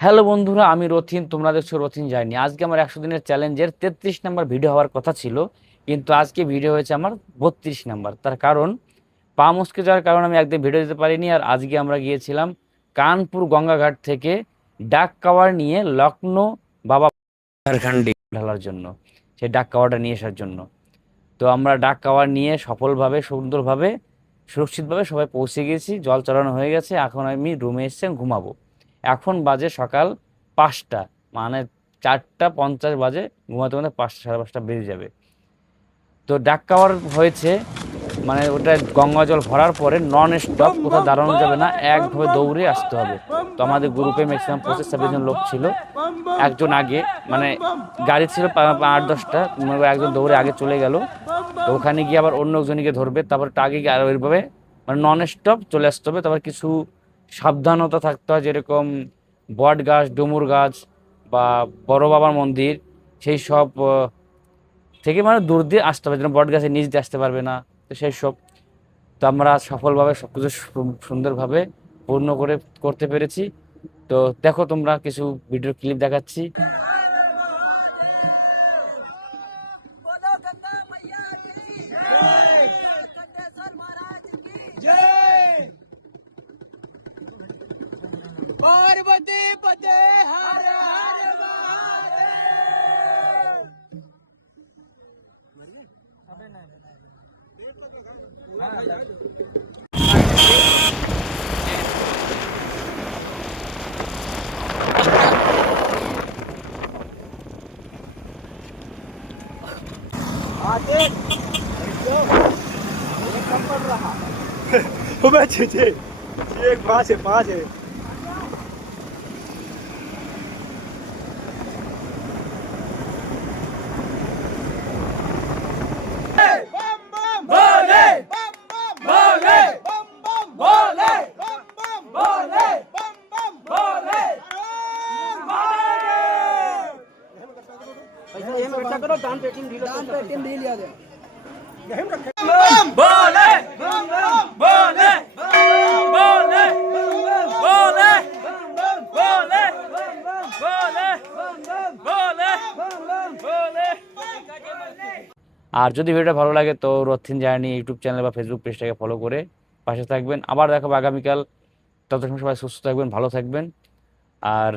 Hello বন্ধুরা, আমি রথিন। তোমরা দেখছো রথিন জার্নি। আজকে আমার 100 দিনের চ্যালেঞ্জের 33 নাম্বার ভিডিও হওয়ার কথা ছিল, কিন্তু আজকে ভিডিও হয়েছে আমার 32 নাম্বার। তার কারণ পা মুচকে যাওয়ার কারণে আমি একদিন ভিডিও দিতে পারিনি। আর আজকে আমরা গিয়েছিলাম কানপুর গঙ্গাঘাট থেকে ডাক কাওয়ার নিয়ে লখনৌ বাবা ঝাড়খণ্ডে ঢালার জন্য, সেই ডাক কাওয়ারটা নিয়ে আসার জন্য। তো আমরা ডাক কাওয়ার নিয়ে সফলভাবে, সুন্দরভাবে, সুরক্ষিতভাবে সবাই পৌঁছে গেছি। জল চড়ানো হয়ে গেছে, এখন আমি রুমে এসে ঘুমাবো। এখন বাজে সকাল 5টা, মানে 4টা 50 বাজে। ঘুমাতে ঘুমাতে 5টা, সাড়ে 5টা বেজে যাবে। তো ডাক কাওয়ার হয়েছে, মানে ওটা গঙ্গা জল ভরার পরে নন স্টপ, কোথাও দাঁড়ানো যাবে না, একভাবে দৌড়ে আসতে হবে। তো আমাদের গ্রুপে ম্যাক্সিমাম 25-26 জন লোক ছিল। একজন আগে, মানে গাড়ি ছিল 8-10টা, একজন দৌড়ে আগে চলে গেল। তো ওখানে গিয়ে আবার অন্য একজনকে ধরবে, তারপর আগে গিয়ে আর ওইভাবে মানে নন স্টপ চলে আসতে হবে। তারপর কিছু সাবধানতা থাকতে হয়, যেরকম বট গাছ, ডুমুর গাছ বা বড় বাবার মন্দির, সেই সব থেকে মানে দূর দিয়ে আসতে হবে, যেন বট গাছের নিচ দিয়ে আসতে পারবে না। তো সেই সব, তো আমরা সফলভাবে সবকিছু সুন্দরভাবে পূর্ণ করে করতে পেরেছি। তো দেখো, তোমরা কিছু ভিডিও ক্লিপ দেখাচ্ছি। बोलो गंगा मैया की जय। खंडेश्वर महाराज की जय। पार्वती पते हर हर महादेव। आते एक नंबर रहा। वो मैं छे छे छे, एक पाँच है, पाँच है। बम बम भोले, बम बम भोले, बम बम भोले, बम बम भोले, बम बम भोले। दान पेटिंग डील लिया जाए। बम बम भोले, बम बम भोले, बम भोले, भोले, भोले, भोले, भोले, भोले। আর যদি ভিডিওটা ভালো লাগে তো রথিন জার্নি ইউটিউব চ্যানেল বা ফেসবুক পেজটাকে ফলো করে পাশে থাকবেন। আবার দেখাবো আগামীকাল। ততক্ষণ সবাই সুস্থ থাকবেন, ভালো থাকবেন। আর